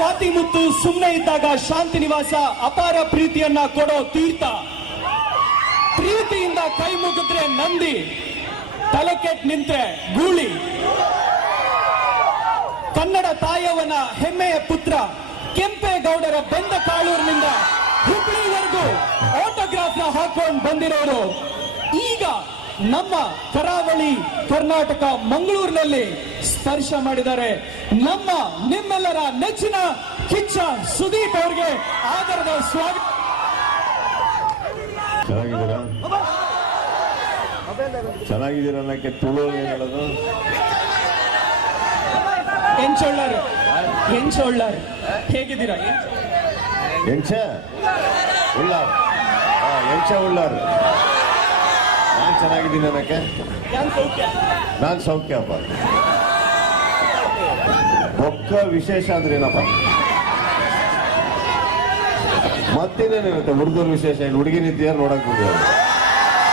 ಸ್ವಾತಿ ಮುತ್ತು ಸುಮ್ಮನೆ ಇದ್ದಾಗ ಶಾಂತಿ ನಿವಾಸ ಅಪಾರ ಪ್ರೀತಿಯನ್ನ ಕೊಡೋ ತೀರ್ಥ. ಪ್ರೀತಿಯಿಂದ ಕೈ ಮುಗಿದ್ರೆ ನಂದಿ, ತಲೆ ಕೆಟ್ಟು ನಿಂತ್ರೆ ಗೂಳಿ. ಕನ್ನಡ ತಾಯವ್ವನ ಹೆಮ್ಮೆಯ ಪುತ್ರ ಕೆಂಪೇಗೌಡರ ಬೆಂದ ಕಾಳೂರಿನಿಂದ ಹುಬ್ಬಳ್ಳಿವರೆಗೂ ಆಟೋಗ್ರಾಫ್ ಹಾಕೊಂಡು ಬಂದಿರೋರು ಈಗ ನಮ್ಮ ಕರಾವಳಿ ಕರ್ನಾಟಕ ಮಂಗಳೂರಿನಲ್ಲಿ ಸ್ಪರ್ಶ ಮಾಡಿದ್ದಾರೆ. ನಿಮ್ಮೆಲ್ಲರ ನೆಚ್ಚಿನ ಕಿಚ್ಚ ಸುದೀಪ್ ಅವರಿಗೆ ಆದರದ ಸ್ವಾಗತ. ಚೆನ್ನಾಗಿದ್ದೀರಾ ಅನ್ನಕ್ಕೆ ತುಳು ಏನ್ ಹೇಳೋದು? ಎಂಚೊಳ್ಳಾರ್ ಹೇಗಿದ್ದೀರಾ? ಎಂಚ ಉಳ್ಳಾರ್, ಎಂಚ ಉಳ್ಳಾರ್. ನಾನ್ ಚೆನ್ನಾಗಿದ್ದೀನಿ ಅನ್ನಕ್ಕೆ ನಾನ್ ಸೌಖ್ಯಪ್ಪ. ಒಕ್ಕ ವಿಶೇಷ ಅಂದ್ರೆ ಏನಪ್ಪ? ಮತ್ತೇನೇನಿರುತ್ತೆ ಹುಡುಗರು ವಿಶೇಷ? ಹುಡುಗಿನಿದ್ದೀಯಾರು ನೋಡಕ್ ಬಂದಿದ್ದಾರೆ.